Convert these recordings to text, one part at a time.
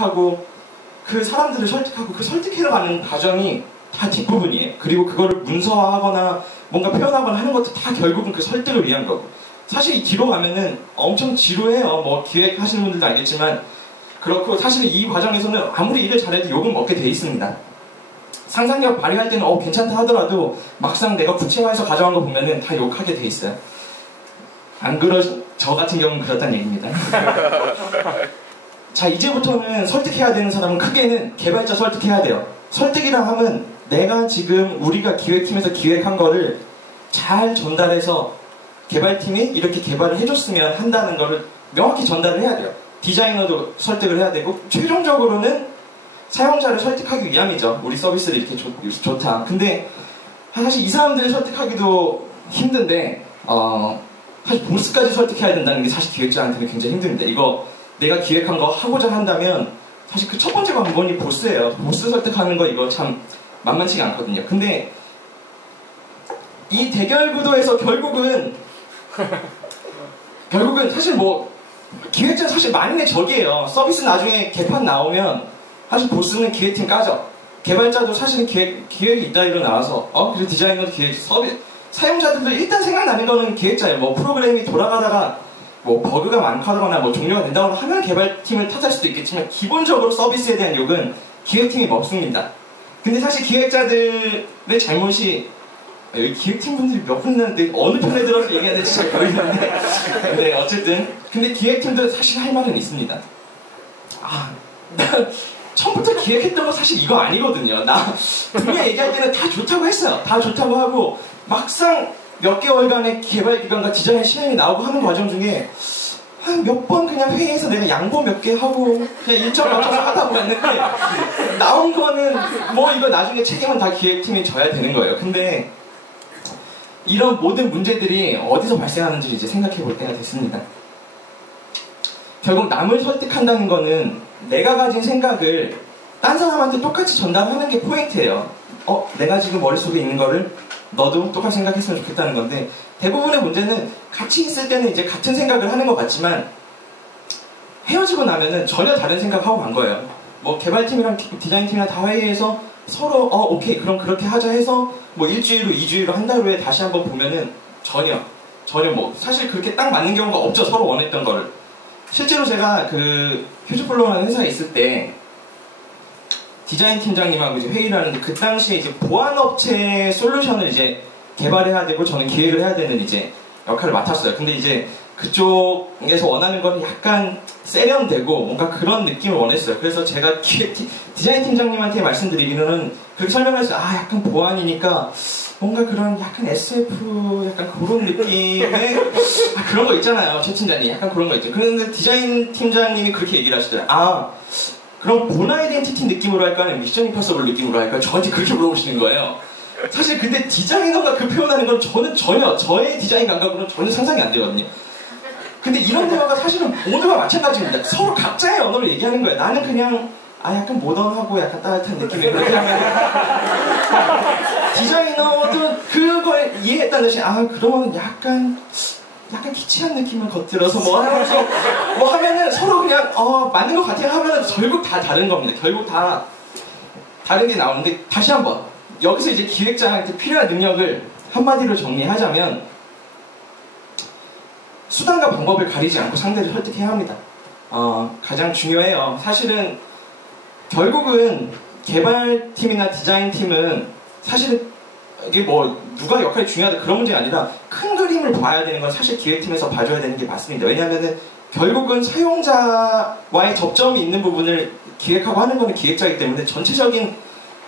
하고 그 사람들을 설득하고 그 설득해가는 과정이 다 뒷부분이에요. 그리고 그거를 문서화하거나 뭔가 표현하거나 하는 것도 다 결국은 그 설득을 위한 거고. 사실 이 뒤로 가면은 엄청 지루해요. 뭐 기획하시는 분들도 알겠지만 그렇고 사실은 이 과정에서는 아무리 일을 잘해도 욕은 먹게 돼 있습니다. 상상력 발휘할 때는 괜찮다 하더라도 막상 내가 구체화해서 가져간 거 보면은 다 욕하게 돼 있어요. 저 같은 경우는 그렇다는 얘기입니다. 자, 이제부터는 설득해야 되는 사람은 크게는 개발자 설득해야 돼요. 설득이라 하면 내가 지금 우리가 기획팀에서 기획한 거를 잘 전달해서 개발팀이 이렇게 개발을 해줬으면 한다는 거를 명확히 전달을 해야 돼요. 디자이너도 설득을 해야 되고 최종적으로는 사용자를 설득하기 위함이죠. 우리 서비스를 이렇게 좋다. 근데 사실 이 사람들을 설득하기도 힘든데 사실 보스까지 설득해야 된다는 게 사실 기획자한테는 굉장히 힘듭니다. 이거 내가 기획한 거 하고자 한다면 사실 그 첫 번째 관건이 보스예요. 보스 설득하는 거 이거 참 만만치가 않거든요. 근데 이 대결 구도에서 결국은 사실 뭐 기획자는 사실 만인의 적이에요. 서비스 나중에 개판 나오면 사실 보스는 기획팀 까죠. 개발자도 사실은 기획이 이따위로 나와서 그리고 디자이너도 기획, 사용자들도 일단 생각나는 거는 기획자예요. 뭐 프로그램이 돌아가다가 뭐 버그가 많거나 뭐 종료가 된다거나 하면 개발팀을 탓할 수도 있겠지만 기본적으로 서비스에 대한 욕은 기획팀이 먹습니다. 근데 사실 기획자들의 잘못이 여기 기획팀 분들이 몇 분 있는데 어느 편에 들어서 얘기해야 될지 잘 모르겠는데 네, 어쨌든 근데 기획팀도 사실 할 말은 있습니다. 나 처음부터 기획했던 거 사실 이거 아니거든요. 나 분명 얘기할 때는 다 좋다고 했어요. 다 좋다고 하고 막상 몇 개월간의 개발 기간과 디자인 실행이 나오고 하는 과정 중에 한 몇 번 그냥 회의에서 내가 양보 몇 개 하고 그냥 일정 맞춰서 하다 보았는데 나온 거는 뭐 이거 나중에 책임은 다 기획팀이 져야 되는 거예요. 근데 이런 모든 문제들이 어디서 발생하는지 이제 생각해 볼 때가 됐습니다. 결국 남을 설득한다는 거는 내가 가진 생각을 딴 사람한테 똑같이 전달하는 게 포인트예요. 내가 지금 머릿속에 있는 거를 너도 똑같이 생각했으면 좋겠다는 건데 대부분의 문제는 같이 있을 때는 이제 같은 생각을 하는 것 같지만 헤어지고 나면은 전혀 다른 생각하고 간 거예요. 뭐 개발팀이랑 디자인팀이랑 다 회의해서 서로 오케이 그럼 그렇게 하자 해서 뭐 일주일 후, 2주일 후, 한 달 후에 다시 한번 보면은 전혀 뭐 사실 그렇게 딱 맞는 경우가 없죠. 서로 원했던 거를. 실제로 제가 그 휴즈플로우라는 회사에 있을 때 디자인 팀장님하고 이제 회의를 하는데 그 당시에 이제 보안업체 솔루션을 이제 개발해야 되고 저는 기획을 해야 되는 이제 역할을 맡았어요. 근데 이제 그쪽에서 원하는 건 약간 세련되고 뭔가 그런 느낌을 원했어요. 그래서 제가 디자인 팀장님한테 말씀드리기로는 그렇게 설명했어요. 약간 보안이니까 뭔가 그런 약간 SF 약간 그런 느낌의 그런 거 있잖아요. 최 팀장님 약간 그런 거 있죠. 그런데 디자인 팀장님이 그렇게 얘기를 하시더라고요. 그럼 본 아이덴티티 느낌으로 할까 아니면 미션 임파서블 느낌으로 할까? 저한테 그렇게 물어보시는 거예요. 사실 근데 디자이너가 그 표현하는 건 저는 전혀 저의 디자인 감각으로는 전혀 상상이 안 되거든요. 근데 이런 대화가 사실은 모두가 마찬가지입니다. 서로 각자의 언어를 얘기하는 거예요. 나는 그냥 약간 모던하고 약간 따뜻한 느낌이 그렇게 하면 디자이너도 그걸 이해했다는 듯이 그러면 약간 키치한 느낌을 겉들어서 뭐 하면서 뭐 하면은 서로 그냥 맞는 것 같아요 하면은 결국 다 다른 겁니다. 결국 다 다른 게 나오는데 다시 한번 여기서 이제 기획자한테 필요한 능력을 한마디로 정리하자면 수단과 방법을 가리지 않고 상대를 설득해야 합니다. 가장 중요해요. 사실은 결국은 개발팀이나 디자인팀은 사실은 이게 뭐 누가 역할이 중요하다 그런 문제가 아니라 큰 그림을 봐야 되는 건 사실 기획팀에서 봐줘야 되는 게 맞습니다. 왜냐하면은 결국은 사용자와의 접점이 있는 부분을 기획하고 하는 거는 기획자이기 때문에 전체적인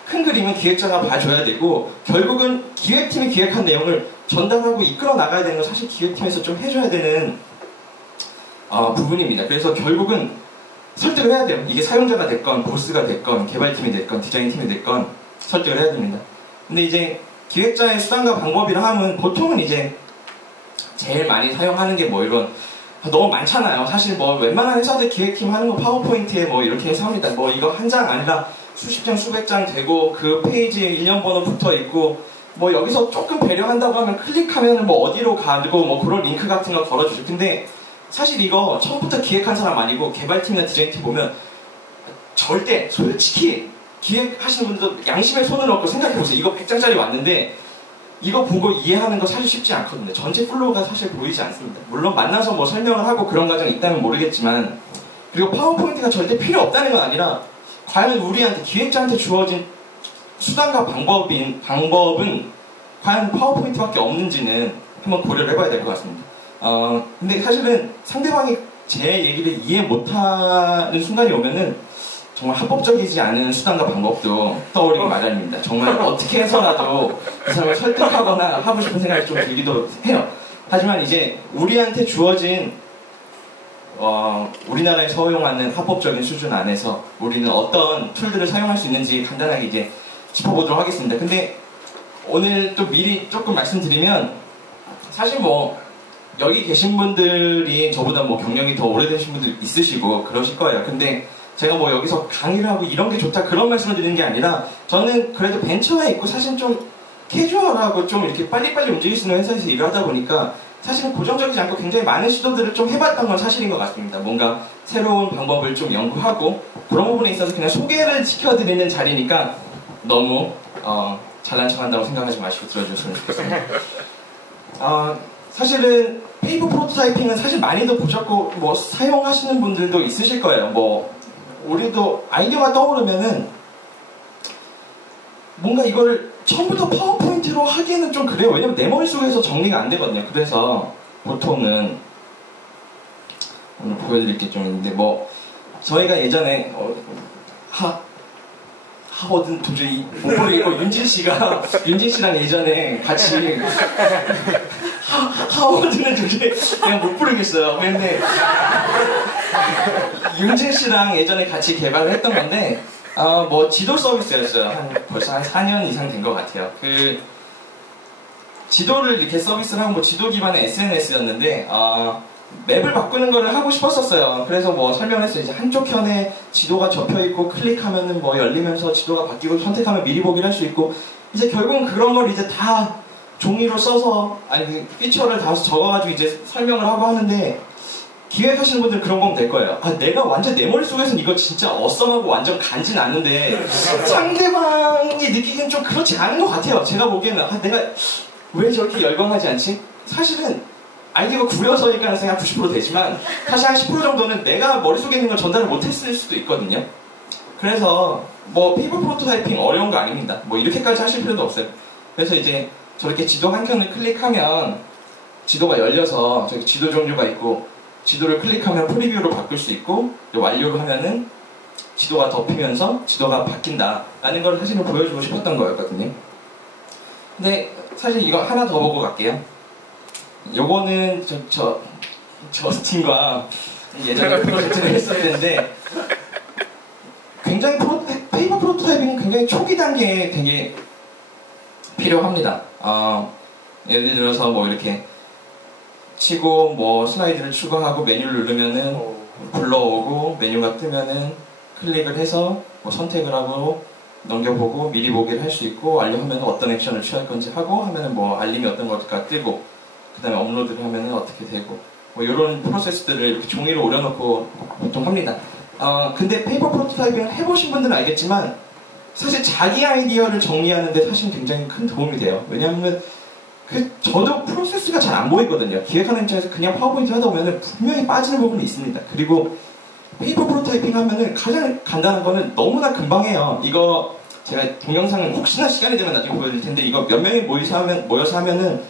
큰 그림은 기획자가 봐줘야 되고 결국은 기획팀이 기획한 내용을 전달하고 이끌어 나가야 되는 건 사실 기획팀에서 좀 해줘야 되는 부분입니다. 그래서 결국은 설득을 해야 돼요. 이게 사용자가 됐건 보스가 됐건 개발팀이 됐건 디자인팀이 됐건 설득을 해야 됩니다. 근데 이제 기획자의 수단과 방법이라 하면 보통은 이제 제일 많이 사용하는 게 뭐 이런 너무 많잖아요. 사실 뭐 웬만한 회사들 기획팀 하는 거 파워포인트에 뭐 이렇게 해서 합니다. 뭐 이거 한 장 아니라 수십 장 수백 장 되고 그 페이지에 일련 번호 붙어 있고 뭐 여기서 조금 배려한다고 하면 클릭하면 뭐 어디로 가고 뭐 그런 링크 같은 거 걸어주죠. 근데 사실 이거 처음부터 기획한 사람 아니고 개발팀이나 디자인팀 보면 절대 솔직히 기획하시는 분들도 양심의 손을 얹고 생각해보세요. 이거 100장짜리 왔는데 이거 보고 이해하는 거 사실 쉽지 않거든요. 전체 플로우가 사실 보이지 않습니다. 물론 만나서 뭐 설명을 하고 그런 과정이 있다면 모르겠지만, 그리고 파워포인트가 절대 필요 없다는 건 아니라 과연 우리한테 기획자한테 주어진 수단과 방법은 과연 파워포인트밖에 없는지는 한번 고려를 해봐야 될 것 같습니다. 근데 사실은 상대방이 제 얘기를 이해 못하는 순간이 오면은 정말 합법적이지 않은 수단과 방법도 떠오르기 마련입니다. 정말 어떻게 해서라도 이 사람을 설득하거나 하고 싶은 생각이 좀 들기도 해요. 하지만 이제 우리한테 주어진 우리나라에 사용하는 합법적인 수준 안에서 우리는 어떤 툴들을 사용할 수 있는지 간단하게 이제 짚어보도록 하겠습니다. 근데 오늘 또 미리 조금 말씀드리면, 사실 뭐 여기 계신 분들이 저보다 뭐 경력이 더 오래되신 분들 있으시고 그러실 거예요. 근데 제가 뭐 여기서 강의를 하고 이런 게 좋다 그런 말씀을 드리는 게 아니라, 저는 그래도 벤처에 있고 사실 좀 캐주얼하고 좀 이렇게 빨리빨리 움직일 수 있는 회사에서 일을 하다 보니까 사실은 고정적이지 않고 굉장히 많은 시도들을 좀 해봤던 건 사실인 것 같습니다. 뭔가 새로운 방법을 좀 연구하고 그런 부분에 있어서 그냥 소개를 시켜드리는 자리니까 너무 잘난 척한다고 생각하지 마시고 들어주셨으면 좋겠습니다. 사실은 페이퍼 프로토타이핑은 사실 많이도 보셨고 뭐 사용하시는 분들도 있으실 거예요. 뭐 우리도 아이디어가 떠오르면은 뭔가 이거를 처음부터 파워포인트로 하기에는 좀 그래요. 왜냐면 내 머릿속에서 정리가 안 되거든요. 그래서 보통은 오늘 보여드릴 게 좀 있는데, 뭐 저희가 예전에 하버드는 도저히 못 모르겠고 윤진 씨랑 예전에 같이 하버드는 도저히 그냥 못 부르겠어요. 그런데 윤진 씨랑 예전에 같이 개발을 했던 건데, 뭐 지도 서비스였어요. 벌써 한 4년 이상 된 것 같아요. 그 지도를 이렇게 서비스를 하고, 뭐 지도 기반의 SNS였는데 맵을 바꾸는 거를 하고 싶었었어요. 그래서 뭐 설명을 했어요. 이제 한쪽 편에 지도가 접혀 있고 클릭하면은 뭐 열리면서 지도가 바뀌고 선택하면 미리 보기를 할 수 있고, 이제 결국은 그런 걸 이제 다 종이로 써서, 아니 피처를 다 적어가지고 이제 설명을 하고 하는데, 기획하시는 분들 그런 거 보면 될 거예요. 내가 완전 내 머릿속에서는 이거 진짜 어썸하고 완전 간진 않는데 상대방이 느끼기엔 좀 그렇지 않은 것 같아요. 제가 보기에는 내가 왜 저렇게 열광하지 않지? 사실은 아이디어가 구려서니까 한 90% 되지만 사실 한 10% 정도는 내가 머릿속에 있는 걸 전달을 못했을 수도 있거든요. 그래서 뭐 페이퍼 프로토타이핑 어려운 거 아닙니다. 뭐 이렇게까지 하실 필요도 없어요. 그래서 이제 저렇게 지도 한 켠을 클릭하면 지도가 열려서 저기 지도 종류가 있고, 지도를 클릭하면 프리뷰로 바꿀 수 있고, 완료를 하면은 지도가 덮이면서 지도가 바뀐다 라는 걸 사실은 보여주고 싶었던 거였거든요. 근데 사실 이거 하나 더 보고 갈게요. 요거는 저스틴과 예전에 프로젝트를 했어야 되는데, 굉장히 페이퍼 프로토타이핑은 굉장히 초기 단계에 되게 필요합니다. 예를 들어서 뭐 이렇게 치고 뭐 슬라이드를 추가하고 메뉴를 누르면은 불러오고, 메뉴가 뜨면은 클릭을 해서 뭐 선택을 하고 넘겨보고 미리 보기를 할 수 있고, 완료하면 어떤 액션을 취할 건지 하고 하면은 뭐 알림이 어떤 것일까 뜨고, 그 다음에 업로드를 하면은 어떻게 되고, 뭐 이런 프로세스들을 이렇게 종이로 올려놓고 보통 합니다. 근데 페이퍼 프로토타이핑을 해보신 분들은 알겠지만 사실 자기 아이디어를 정리하는데 사실 굉장히 큰 도움이 돼요. 왜냐하면 저도 프로세스가 잘 안 보이거든요. 기획하는 입장에서 그냥 파워포인트 하다 보면 분명히 빠지는 부분이 있습니다. 그리고 페이퍼 프로토타이핑 하면은 가장 간단한 거는 너무나 금방 해요. 이거 제가 동영상은 혹시나 시간이 되면 나중에 보여드릴 텐데, 이거 몇 명이 모여서 하면은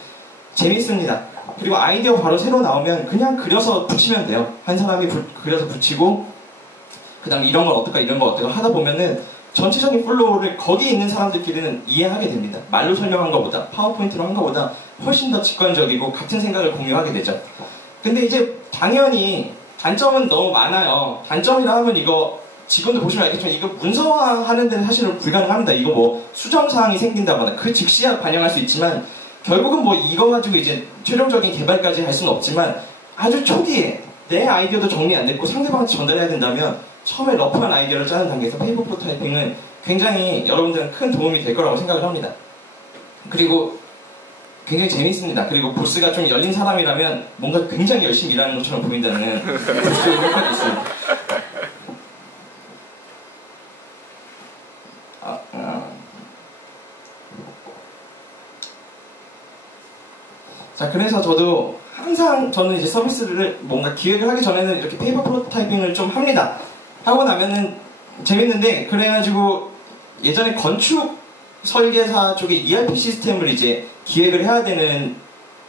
재밌습니다. 그리고 아이디어 바로 새로 나오면 그냥 그려서 붙이면 돼요. 한 사람이 그려서 붙이고, 그 다음에 이런 건 어떨까 이런 건 어떨까 하다 보면은 전체적인 플로우를 거기 있는 사람들끼리는 이해하게 됩니다. 말로 설명한 것보다, 파워포인트로 한 것보다 훨씬 더 직관적이고 같은 생각을 공유하게 되죠. 근데 이제 당연히 단점은 너무 많아요. 단점이라 하면 이거 지금도 보시면 알겠지만 이거 문서화하는 데는 사실은 불가능합니다. 이거 뭐 수정사항이 생긴다거나 그 즉시야 반영할 수 있지만, 결국은 뭐 이거 가지고 이제 최종적인 개발까지 할 수는 없지만, 아주 초기에 내 아이디어도 정리 안 됐고 상대방한테 전달해야 된다면 처음에 러프한 아이디어를 짜는 단계에서 페이퍼 프로토타이핑은 굉장히 여러분들은 큰 도움이 될 거라고 생각을 합니다. 그리고 굉장히 재밌습니다. 그리고 보스가 좀 열린 사람이라면 뭔가 굉장히 열심히 일하는 것처럼 보인다는 보스의 효과가 있습니다. 자, 그래서 저도 항상 저는 이제 서비스를 뭔가 기획을 하기 전에는 이렇게 페이퍼 프로토타이핑을 좀 합니다. 하고 나면은 재밌는데, 그래가지고 예전에 건축 설계사 쪽에 ERP 시스템을 이제 기획을 해야 되는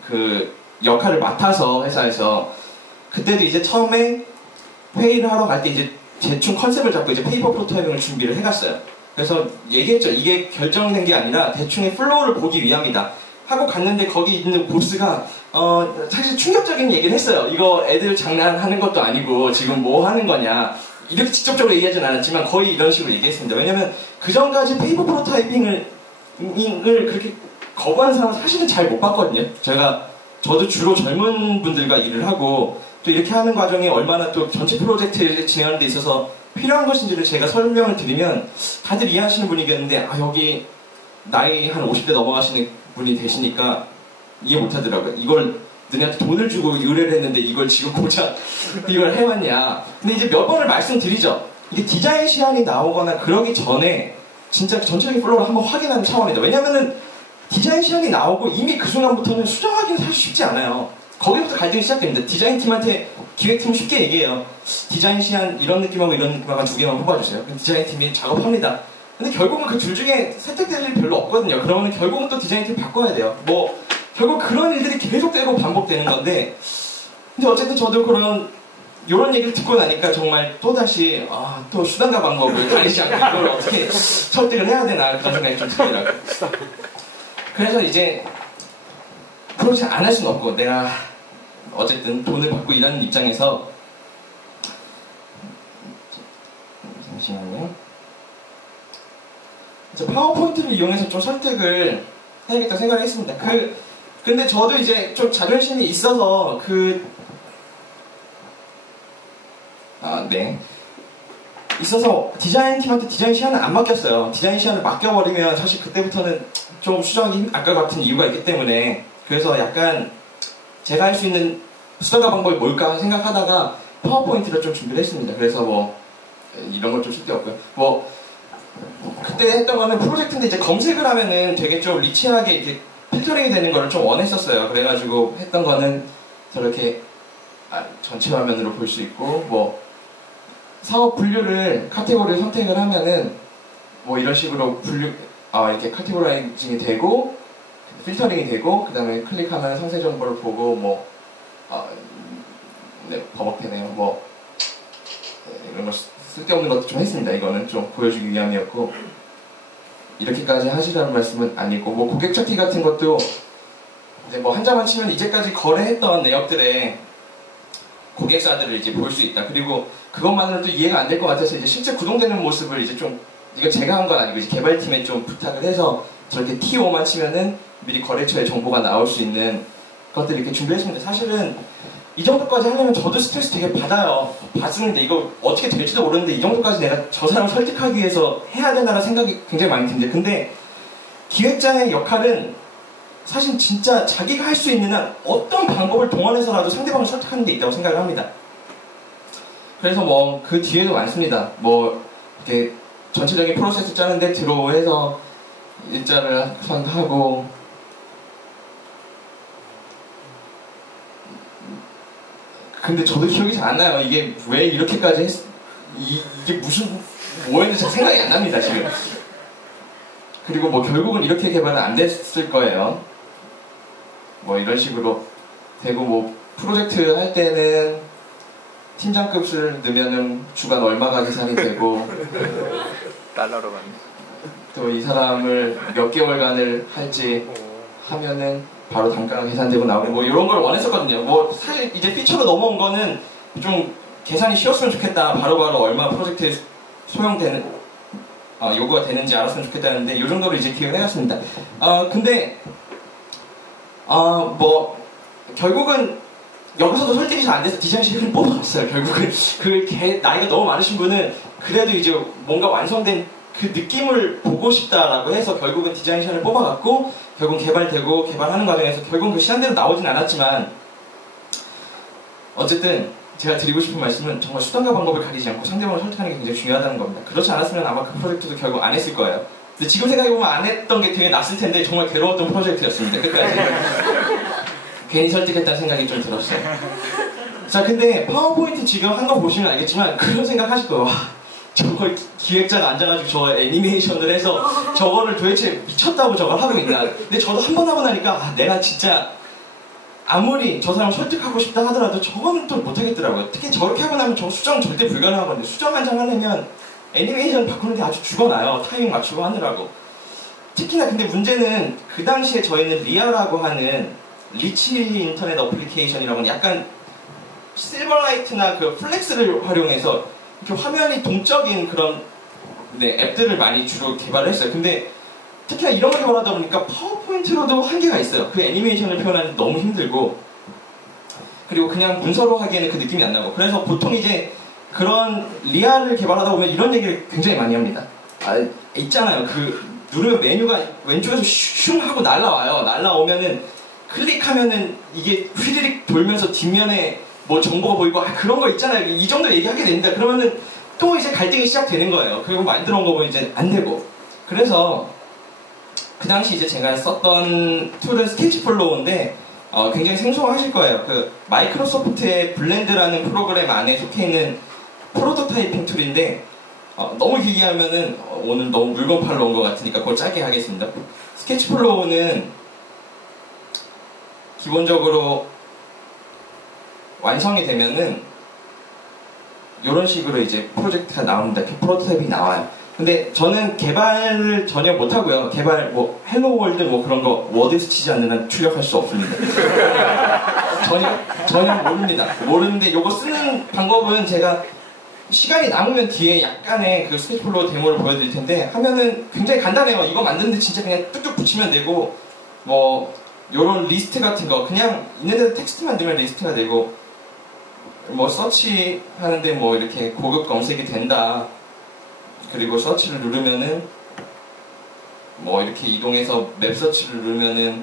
그 역할을 맡아서 회사에서, 그때도 이제 처음에 회의를 하러 갈 때 이제 대충 컨셉을 잡고 이제 페이퍼 프로토타이핑을 준비를 해갔어요. 그래서 얘기했죠. 이게 결정된 게 아니라 대충의 플로우를 보기 위함이다. 하고 갔는데 거기 있는 보스가 사실 충격적인 얘기를 했어요. 이거 애들 장난하는 것도 아니고 지금 뭐 하는 거냐. 이렇게 직접적으로 얘기하진 않았지만 거의 이런 식으로 얘기했습니다. 왜냐면 그 전까지 페이퍼 프로토타이핑을 그렇게 거부하는 사람은 사실은 잘 못 봤거든요. 저도 주로 젊은 분들과 일을 하고 또 이렇게 하는 과정에 얼마나 또 전체 프로젝트를 진행하는 데 있어서 필요한 것인지를 제가 설명을 드리면 다들 이해하시는 분이겠는데, 여기 나이 한 50대 넘어가시는 분이 되시니까 이해 못 하더라고요. 이걸 너네한테 돈을 주고 의뢰를 했는데 이걸 지금 고작 이걸 해왔냐. 근데 이제 몇 번을 말씀드리죠. 이게 디자인 시안이 나오거나 그러기 전에 진짜 전체적인 플로우를 한번 확인하는 차원이다. 왜냐면은 디자인 시안이 나오고 이미 그 순간부터는 수정하기는 사실 쉽지 않아요. 거기부터 갈등이 시작됩니다. 디자인팀한테 기획팀 쉽게 얘기해요. 디자인 시안 이런 느낌하고 이런 느낌하고 두 개만 뽑아주세요. 디자인팀이 작업합니다. 근데 결국은 그 둘 중에 선택될 일이 별로 없거든요. 그러면 결국은 또 디자인팀 바꿔야 돼요. 결국 그런 일들이 계속되고 반복되는 건데, 근데 어쨌든 저도 요런 얘기를 듣고 나니까 정말 또다시 또 수단과 방법을 가리지 않고 이걸 어떻게 설득을 해야 되나 그런 생각이 좀 들더라고요. 그래서 이제 프로젝트 안 할 수는 없고, 내가 어쨌든 돈을 받고 일하는 입장에서, 잠시만요. 이제 파워포인트를 이용해서 좀 설득을 해야겠다 생각을 했습니다. 근데 저도 이제 좀 자존심이 있어서 있어서 디자인팀한테 디자인 시안을 안 맡겼어요. 디자인 시안을 맡겨버리면 사실 그때부터는 좀 수정하기 아까 같은 이유가 있기 때문에, 그래서 약간 제가 할 수 있는 수정과 방법이 뭘까 생각하다가 파워포인트를 좀 준비를 했습니다. 그래서 이런 건 좀 쓸데없고요. 그때 했던 거는 프로젝트인데 이제 검색을 하면은 되게 좀 리치하게 이렇게 필터링이 되는 거를 좀 원했었어요. 그래가지고 했던 거는 저렇게 전체 화면으로 볼 수 있고, 사업 분류를 카테고리를 선택을 하면은 이런 식으로 이렇게 카테고라이징이 되고 필터링이 되고, 그 다음에 클릭하면 상세 정보를 보고 버벅대네요. 이런 거 쓸데없는 것도 좀 했습니다. 이거는 좀 보여주기 위함이었고, 이렇게까지 하시라는 말씀은 아니고, 고객 찾기 같은 것도 이제 한자만 치면 이제까지 거래했던 내역들의 고객사들을 이제 볼 수 있다. 그리고 그것만으로도 이해가 안 될 것 같아서 이제 실제 구동되는 모습을 이제 좀, 이거 제가 한 건 아니고 이제 개발팀에 좀 부탁을 해서 저렇게 T5만 치면은 미리 거래처에 정보가 나올 수 있는 것들을 이렇게 준비했습니다. 사실은 이 정도까지 하려면 저도 스트레스 되게 받았는데 이거 어떻게 될지도 모르는데 이 정도까지 내가 저 사람을 설득하기 위해서 해야 되나라는 생각이 굉장히 많이 드는데, 근데 기획자의 역할은 사실 진짜 자기가 할 수 있는 한 어떤 방법을 동원해서라도 상대방을 설득하는 데 있다고 생각을 합니다. 그래서 그 뒤에도 많습니다. 이렇게 전체적인 프로세스 짜는데 드로우해서 일자를 하고, 근데 저도 기억이 잘 안 나요. 이게 왜 이렇게까지 이게 뭐였는지 잘 생각이 안 납니다, 지금. 그리고 결국은 이렇게 개발은 안 됐을 거예요. 이런 식으로 되고, 프로젝트 할 때는 팀장급을 넣으면은 주간 얼마가 계산이 되고, 달러로 가네. 또 이 사람을 몇 개월간을 할지 하면은 바로 단가가 계산되고 나오고, 이런 걸 원했었거든요. 사실 이제 피처로 넘어온 거는 좀 계산이 쉬웠으면 좋겠다. 바로바로 얼마 프로젝트에 요구가 되는지 알았으면 좋겠다는데, 이 정도로 이제 기획을 해놨습니다. 근데 결국은 여기서도 설득이 잘 안 돼서 디자인 시간을 뽑아왔어요. 결국은 나이가 너무 많으신 분은 그래도 이제 뭔가 완성된 그 느낌을 보고 싶다라고 해서 결국은 디자인 시안을 뽑아갖고, 결국은 개발하는 과정에서 결국은 그 시안대로 나오진 않았지만, 어쨌든 제가 드리고 싶은 말씀은 정말 수단과 방법을 가리지 않고 상대방을 설득하는 게 굉장히 중요하다는 겁니다. 그렇지 않았으면 아마 그 프로젝트도 결국 안 했을 거예요. 근데 지금 생각해보면 안 했던 게 되게 낫을 텐데 정말 괴로웠던 프로젝트였습니다. 끝까지. 괜히 설득했다는 생각이 좀 들었어요. 자, 근데 파워포인트 지금 한 거 보시면 알겠지만 그런 생각 하실 거예요. 와, 저걸 기획자가 앉아가지고 저 애니메이션을 해서 저거를 도대체 미쳤다고 저걸 하고 있나. 근데 저도 한 번 하고 나니까 아, 내가 진짜 아무리 저 사람 설득하고 싶다 하더라도 저거는 또 못하겠더라고요. 특히 저렇게 하고 나면 저 수정 절대 불가능하거든요. 수정 한 장 하려면 애니메이션 바꾸는데 아주 죽어나요. 타이밍 맞추고 하느라고. 특히나 근데 문제는 그 당시에 저희는 리아라고 하는 리치 인터넷 어플리케이션이라고는 약간 실버라이트나 그 플렉스를 활용해서 이렇게 화면이 동적인 그런 앱들을 많이 주로 개발을 했어요. 근데 특히나 이런 걸 개발하다 보니까 파워포인트로도 한계가 있어요. 그 애니메이션을 표현하는 게 너무 힘들고 그리고 그냥 문서로 하기에는 그 느낌이 안 나고 그래서 보통 이제 그런 리아를 개발하다 보면 이런 얘기를 굉장히 많이 합니다. 아, 있잖아요. 그 누르면 메뉴가 왼쪽에서 슝 하고 날라와요. 날라오면은 클릭하면은 이게 휘리릭 돌면서 뒷면에 뭐 정보가 보이고 아, 그런 거 있잖아요. 이 정도 얘기하게 됩니다. 그러면은 또 이제 갈등이 시작되는 거예요. 그리고 만들어 온 거 보면 이제 안 되고. 그래서 그 당시 이제 제가 썼던 툴은 스케치플로우인데 굉장히 생소하실 거예요. 그 마이크로소프트의 블렌드라는 프로그램 안에 속해 있는 프로토타이핑 툴인데 너무 길게 하면은 오늘 너무 물건 팔러 온 것 같으니까 그걸 짧게 하겠습니다. 스케치플로우는 기본적으로 완성이 되면은 이런 식으로 이제 프로젝트가 나옵니다. 이렇게 프로토타입이 나와요. 근데 저는 개발을 전혀 못하고요. 개발 뭐 헬로 월드 뭐 그런 거 워드에서 치지 않는 한 출력할 수 없습니다. 전혀 모릅니다. 모르는데 이거 쓰는 방법은 제가 시간이 남으면 뒤에 약간의 그 스케치플로우 데모를 보여드릴 텐데 하면은 굉장히 간단해요. 이거 만드는데 진짜 그냥 뚝뚝 붙이면 되고 뭐 요런 리스트 같은 거 그냥 있는 데서 텍스트 만들면 리스트가 되고 뭐 서치 하는데 뭐 이렇게 고급 검색이 된다. 그리고 서치를 누르면은 뭐 이렇게 이동해서 맵 서치를 누르면은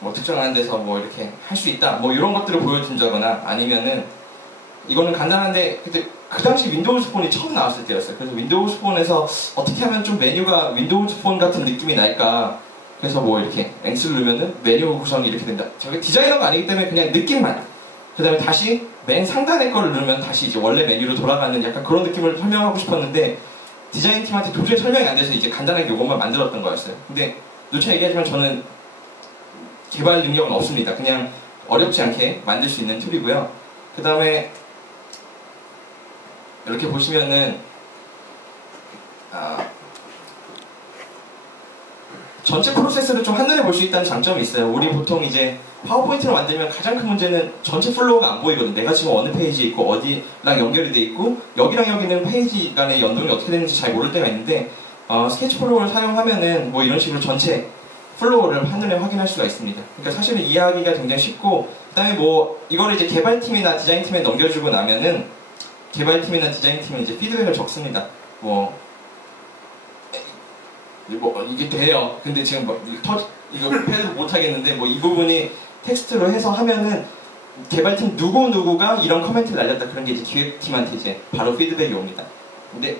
뭐 특정한 데서 뭐 이렇게 할 수 있다. 뭐 이런 것들을 보여준다거나 아니면은 이거는 간단한데 그때 그 당시 윈도우즈 폰이 처음 나왔을 때였어요. 그래서 윈도우즈 폰에서 어떻게 하면 좀 메뉴가 윈도우즈 폰 같은 느낌이 날까. 그래서 뭐 이렇게 X를 누르면은 메뉴 구성이 이렇게 된다. 저게 디자이너가 아니기 때문에 그냥 느낌만. 그 다음에 다시 맨 상단에 거를 누르면 다시 이제 원래 메뉴로 돌아가는 약간 그런 느낌을 설명하고 싶었는데 디자인팀한테 도저히 설명이 안 돼서 이제 간단하게 이것만 만들었던 거였어요. 근데 누차 얘기하지만 저는 개발 능력은 없습니다. 그냥 어렵지 않게 만들 수 있는 툴이고요. 그 다음에 이렇게 보시면은 전체 프로세스를 좀 한눈에 볼 수 있다는 장점이 있어요. 우리 보통 이제 파워포인트를 만들면 가장 큰 문제는 전체 플로우가 안 보이거든. 내가 지금 어느 페이지에 있고 어디랑 연결이 돼 있고 여기랑 여기는 페이지 간의 연동이 어떻게 되는지 잘 모를 때가 있는데 스케치 플로우를 사용하면은 뭐 이런 식으로 전체 플로우를 한눈에 확인할 수가 있습니다. 그러니까 사실은 이해하기가 굉장히 쉽고 그 다음에 뭐 이거를 이제 개발팀이나 디자인팀에 넘겨주고 나면은 개발팀이나 디자인팀은 이제 피드백을 적습니다. 뭐 이게 돼요. 근데 지금 이거 패드 못 하겠는데 뭐 이 부분이 텍스트로 해서 하면은 개발팀 누구누구가 이런 커멘트를 날렸다 그런 게 이제 기획팀한테 이제 바로 피드백이 옵니다. 근데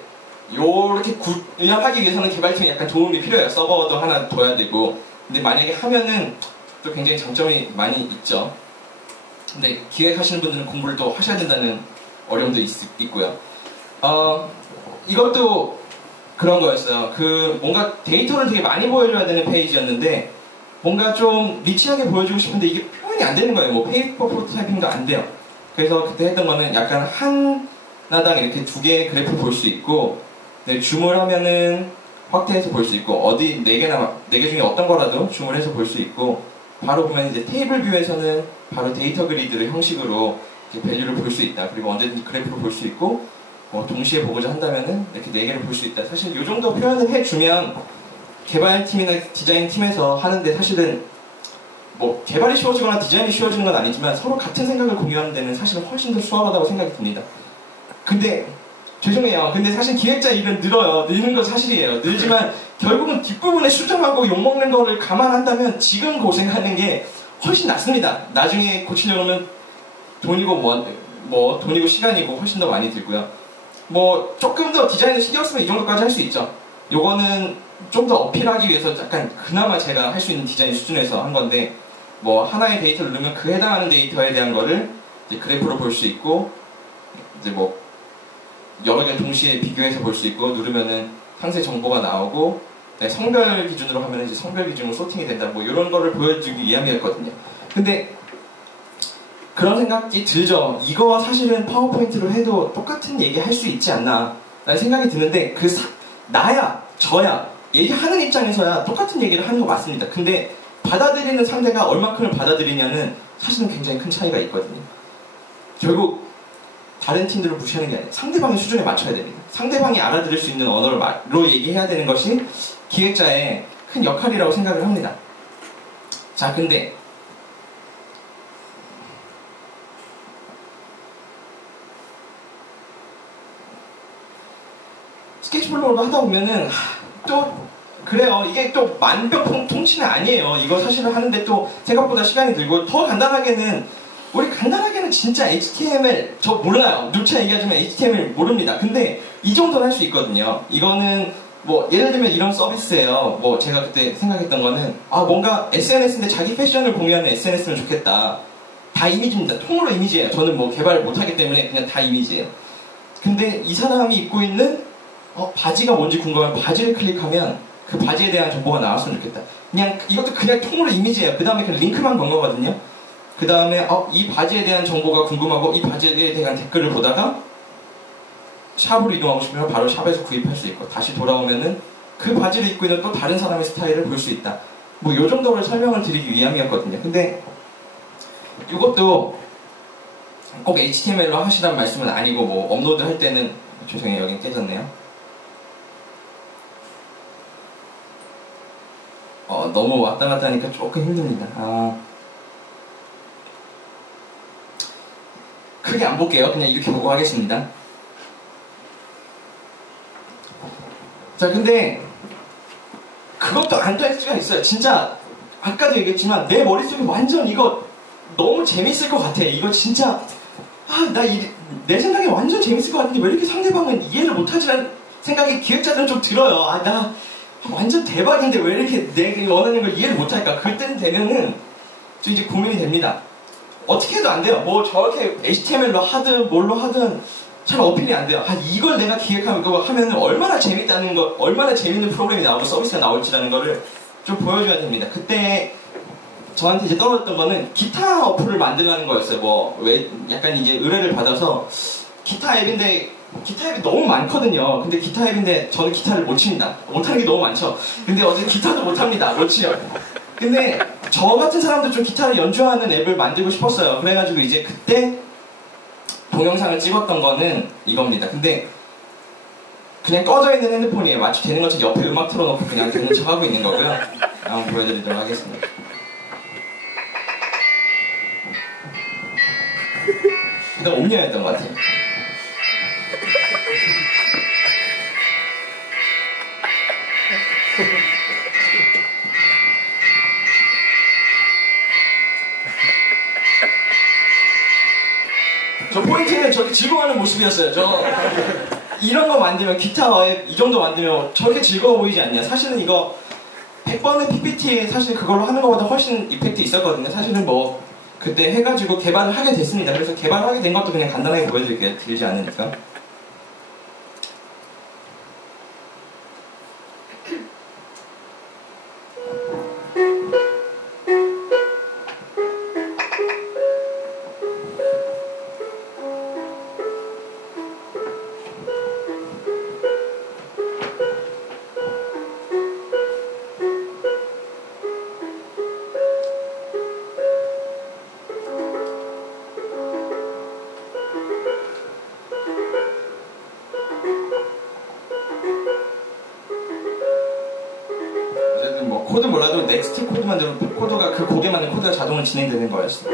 요렇게 그냥 하기 위해서는 개발팀이 약간 도움이 필요해요. 서버도 하나 둬야 되고. 근데 만약에 하면은 또 굉장히 장점이 많이 있죠. 근데 기획하시는 분들은 공부를 또 하셔야 된다는 어려움도 있고요. 이것도 그런 거였어요. 그 뭔가 데이터를 되게 많이 보여줘야 되는 페이지였는데 뭔가 좀 리치하게 보여주고 싶은데 이게 표현이 안 되는 거예요. 뭐 페이퍼 프로토타이핑도 안 돼요. 그래서 그때 했던 거는 약간 하나당 이렇게 두 개의 그래프 볼 수 있고 줌을 하면은 확대해서 볼 수 있고 어디 네 개 중에 어떤 거라도 줌을 해서 볼 수 있고 바로 보면 이제 테이블 뷰에서는 바로 데이터 그리드를 형식으로 이렇게 밸류를 볼 수 있다. 그리고 언제든지 그래프를 볼 수 있고 동시에 보고자 한다면은 이렇게 네 개를 볼 수 있다. 사실 이 정도 표현을 해주면 개발팀이나 디자인팀에서 하는데 사실은 뭐 개발이 쉬워지거나 디자인이 쉬워지는 건 아니지만 서로 같은 생각을 공유하는 데는 사실은 훨씬 더 수월하다고 생각이 듭니다. 근데 죄송해요. 근데 사실 기획자 일은 늘어요. 늘는 건 사실이에요. 늘지만 결국은 뒷부분에 수정하고 욕먹는 거를 감안한다면 지금 고생하는 게 훨씬 낫습니다. 나중에 고치려면 돈이고 돈이고 시간이고 훨씬 더 많이 들고요. 뭐 조금 더 디자인을 신경 쓰면 이 정도까지 할 수 있죠. 요거는 좀 더 어필하기 위해서 약간 그나마 제가 할 수 있는 디자인 수준에서 한 건데 뭐 하나의 데이터를 누르면 그 해당하는 데이터에 대한 거를 이제 그래프로 볼 수 있고, 이제 뭐 여러 개 동시에 비교해서 볼 수 있고, 누르면은 상세 정보가 나오고, 성별 기준으로 하면 이제 성별 기준으로 소팅이 된다, 뭐 이런 거를 보여주기 위함이었거든요. 근데 그런 생각이 들죠. 이거 사실은 파워포인트로 해도 똑같은 얘기 할 수 있지 않나 라는 생각이 드는데, 나야 저야 얘기하는 입장에서야 똑같은 얘기를 하는 거 맞습니다. 근데 받아들이는 상대가 얼마큼을 받아들이냐는 사실은 굉장히 큰 차이가 있거든요. 결국 다른 팀들을 무시하는 게 아니라 상대방의 수준에 맞춰야 됩니다. 상대방이 알아들을 수 있는 언어로 얘기해야 되는 것이 기획자의 큰 역할이라고 생각을 합니다. 자, 근데 스케치플로우를 하다 보면은 또 그래요. 이게 또 만병통치는 아니에요. 이거 사실은 하는데 또 생각보다 시간이 들고, 더 간단하게는 우리 간단하게는 진짜 HTML 저 몰라요. 누차 얘기하지만 HTML 모릅니다. 근데 이 정도는 할 수 있거든요. 이거는 뭐 예를 들면 이런 서비스예요. 뭐 제가 그때 생각했던 거는 뭔가 SNS인데 자기 패션을 공유하는 SNS면 좋겠다. 다 이미지입니다. 통으로 이미지예요. 저는 뭐 개발 못하기 때문에 그냥 다 이미지예요. 근데 이 사람이 입고 있는 바지가 뭔지 궁금하면 바지를 클릭하면 그 바지에 대한 정보가 나왔으면 좋겠다. 그냥 이것도 그냥 통으로 이미지예요. 그 다음에 그 링크만 건 거거든요. 그 다음에 이 바지에 대한 정보가 궁금하고 이 바지에 대한 댓글을 보다가 샵으로 이동하고 싶으면 바로 샵에서 구입할 수 있고, 다시 돌아오면은 그 바지를 입고 있는 또 다른 사람의 스타일을 볼 수 있다. 뭐 요 정도를 설명을 드리기 위함이었거든요. 근데 이것도 꼭 HTML로 하시란 말씀은 아니고, 뭐 업로드 할 때는, 죄송해요, 여긴 깨졌네요. 너무 왔다 갔다 하니까 조금 힘듭니다. 크게 안 볼게요. 그냥 이렇게 보고 하겠습니다. 자, 근데 그것도 안 될 수가 있어요. 진짜 아까도 얘기했지만 내 머릿속에 완전 이거 너무 재밌을 것 같아. 이거 진짜 내 생각에 완전 재밌을 것 같은데 왜 이렇게 상대방은 이해를 못하지라는 생각이 기획자들은 좀 들어요. 나 완전 대박인데 왜 이렇게 내가 원하는 걸 이해를 못할까? 그때는 되면은 좀 이제 고민이 됩니다. 어떻게 해도 안 돼요. 뭐 저렇게 HTML로 하든 뭘로 하든 잘 어필이 안 돼요. 이걸 내가 기획하면 얼마나 재밌다는 거, 얼마나 재밌는 프로그램이 나오고 서비스가 나올지라는 거를 좀 보여줘야 됩니다. 그때 저한테 이제 떨어졌던 거는 기타 어플을 만들라는 거였어요. 왜 약간 이제 의뢰를 받아서 기타 앱인데, 기타 앱이 너무 많거든요. 근데 기타 앱인데 저는 기타를 못 칩니다. 못하는 게 너무 많죠. 근데 어제 기타도 못합니다. 못 치요. 근데 저 같은 사람도 좀 기타를 연주하는 앱을 만들고 싶었어요. 그래가지고 이제 그때 동영상을 찍었던 거는 이겁니다. 근데 그냥 꺼져 있는 핸드폰이에요. 마치 되는 것처럼 옆에 음악 틀어놓고 그냥 되는 척 하고 있는 거고요. 한번 보여드리도록 하겠습니다. 일단 옴니아였던 것 같아요. 저 포인트는 저렇게 즐거워하는 모습이었어요. 이런 거 만들면, 기타에 이 정도 만들면 저렇게 즐거워 보이지 않냐. 사실은 이거 100번의 PPT에 사실 그걸로 하는 것보다 훨씬 이펙트 있었거든요. 사실은 뭐 그때 해가지고 개발을 하게 됐습니다. 그래서 개발하게 된 것도 그냥 간단하게 보여드릴게요. 길지 않으니까. 코드 몰라도 넥스트 코드만 들으면 코드가 그 곡에 맞는 코드가 자동으로 진행되는 거였어.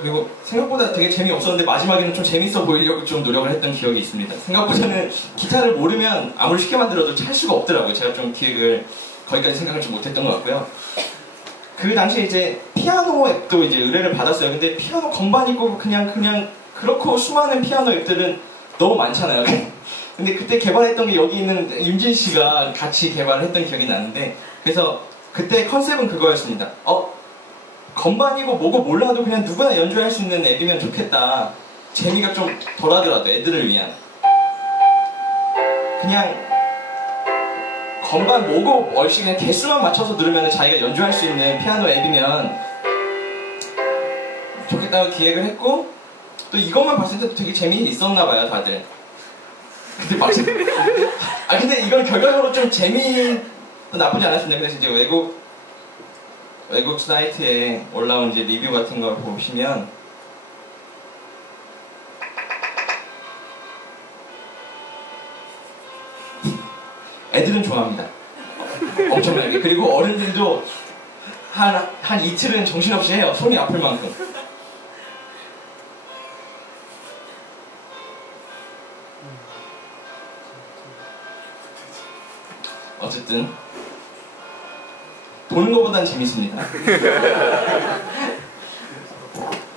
그리고 생각보다 되게 재미없었는데 마지막에는 좀 재밌어 보이려고 좀 노력을 했던 기억이 있습니다. 생각보다는 기타를 모르면 아무리 쉽게 만들어도 찰 수가 없더라고요. 제가 좀 기획을 거기까지 생각을 좀 못했던 것 같고요. 그 당시에 이제 피아노 앱도 이제 의뢰를 받았어요. 근데 피아노 건반 있고 그냥 그렇고 수많은 피아노 앱들은 너무 많잖아요. 근데 그때 개발했던 게 여기 있는 윤진 씨가 같이 개발을 했던 기억이 나는데, 그래서 그때 컨셉은 그거였습니다. 건반이고 뭐고 몰라도 그냥 누구나 연주할 수 있는 앱이면 좋겠다. 재미가 좀 덜하더라도 애들을 위한. 그냥 건반 뭐고 얼씨 그냥 개수만 맞춰서 누르면 자기가 연주할 수 있는 피아노 앱이면 좋겠다고 기획을 했고, 또 이것만 봤을 때도 되게 재미있었나 봐요, 다들. 근데 막상 근데 이건 결과적으로 좀 재미도 나쁘지 않았습니다. 그래서 이제 외국 사이트에 올라온 이제 리뷰 같은 걸 보시면 애들은 좋아합니다. 엄청나게. 그리고 어른들도 한 이틀은 정신없이 해요. 손이 아플 만큼. 어쨌든 보는 것보단 재밌습니다.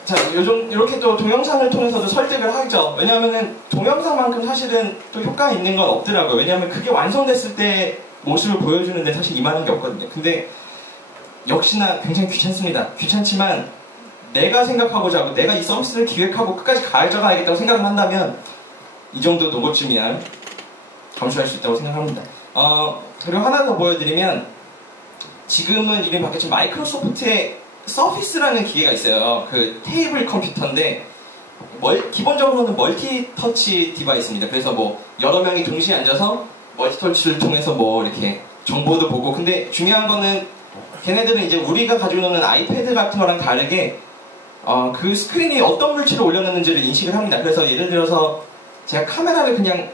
자, 이렇게 또 동영상을 통해서도 설득을 하죠. 왜냐하면 동영상만큼 사실은 또 효과 있는 건 없더라고요. 왜냐하면 그게 완성됐을 때 모습을 보여주는데 사실 이만한 게 없거든요. 근데 역시나 굉장히 귀찮습니다. 귀찮지만 내가 생각하고자 하고 내가 이 서비스를 기획하고 끝까지 가져가야겠다고 생각을 한다면 이 정도 노고쯤이야 감수할 수 있다고 생각합니다. 그리고 하나 더 보여드리면, 지금은 이름이 바뀌었지만 마이크로소프트의 서피스라는 기계가 있어요. 그 테이블 컴퓨터인데 기본적으로는 멀티터치 디바이스입니다. 그래서 뭐 여러 명이 동시에 앉아서 멀티터치를 통해서 뭐 이렇게 정보도 보고, 근데 중요한 거는 걔네들은 이제 우리가 가지고 있는 아이패드 같은 거랑 다르게 그 스크린이 어떤 물질을 올려놓는지를 인식을 합니다. 그래서 예를 들어서 제가 카메라를 그냥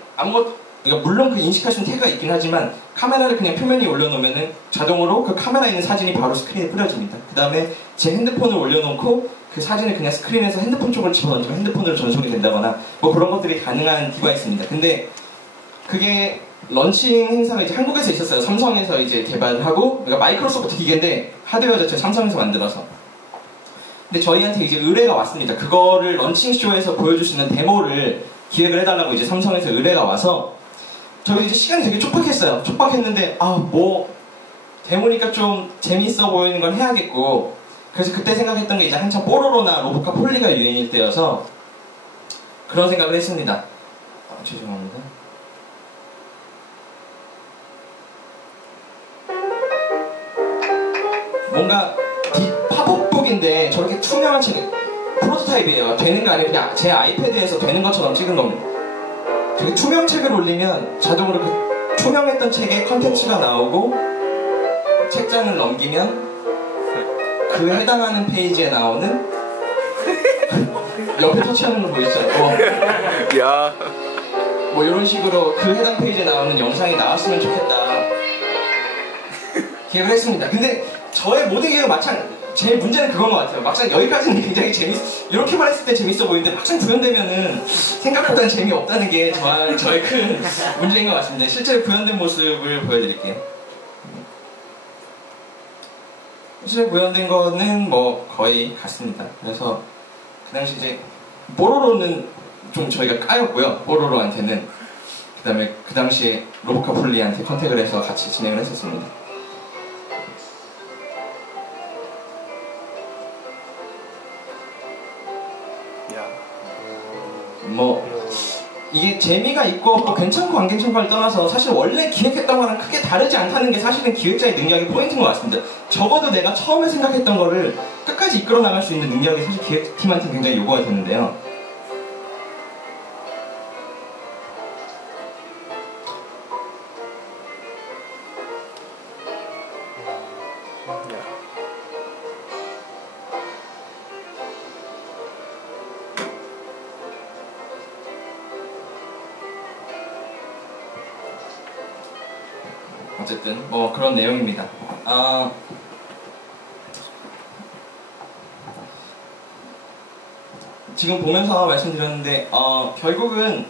그러니까 물론 그 인식할 수 있는 태그가 있긴 하지만 카메라를 그냥 표면에 올려놓으면은 자동으로 그 카메라에 있는 사진이 바로 스크린에 뿌려집니다. 그 다음에 제 핸드폰을 올려놓고 그 사진을 그냥 스크린에서 핸드폰 쪽으로 집어넣으면 핸드폰으로 전송이 된다거나 뭐 그런 것들이 가능한 디바이스입니다. 근데 그게 런칭 행사가 이제 한국에서 있었어요. 삼성에서 이제 개발을 하고, 그러니까 마이크로소프트 기계인데 하드웨어 자체 삼성에서 만들어서. 근데 저희한테 이제 의뢰가 왔습니다. 그거를 런칭 쇼에서 보여줄 수 있는 데모를 기획을 해달라고 이제 삼성에서 의뢰가 와서, 저희 이제 시간이 되게 촉박했어요. 촉박했는데 뭐 데모니까 좀 재미있어 보이는 걸 해야겠고, 그래서 그때 생각했던 게 이제 한참 뽀로로나 로보카 폴리가 유행일 때여서 그런 생각을 했습니다. 죄송합니다. 뭔가 팝업북인데 저렇게 투명한 책, 프로토타입이에요. 되는 거 아니고 그냥 제 아이패드에서 되는 것처럼 찍은 겁니다. 저기 투명책을 올리면 자동으로 그 투명했던 책에 컨텐츠가 나오고, 책장을 넘기면 그 해당하는 페이지에 나오는 옆에 터치하는 거 보이죠? 야. 뭐 이런 식으로 그 해당 페이지에 나오는 영상이 나왔으면 좋겠다 기획을 했습니다. 근데 저의 모든 계획은 제일 문제는 그건 것 같아요. 막상 여기까지는 굉장히 이렇게만 했을 때 재밌어 보이는데 막상 구현되면은 생각보다는 재미없다는 게 저의 큰 문제인 것 같습니다. 실제로 구현된 모습을 보여드릴게요. 실제로 구현된 거는 뭐 거의 같습니다. 그래서 그 당시 이제 뽀로로는 좀 저희가 까였고요. 뽀로로한테는. 그 다음에 그 당시에 로보카 폴리한테 컨택을 해서 같이 진행을 했었습니다. 이게 재미가 있고 없고 괜찮고 안 괜찮고를 떠나서 사실 원래 기획했던 거랑 크게 다르지 않다는 게 사실은 기획자의 능력의 포인트인 것 같습니다. 적어도 내가 처음에 생각했던 거를 끝까지 이끌어 나갈 수 있는 능력이 사실 기획팀한테는 굉장히 요구가 되는데요. 어쨌든 뭐 그런 내용입니다. 지금 보면서 말씀드렸는데 결국은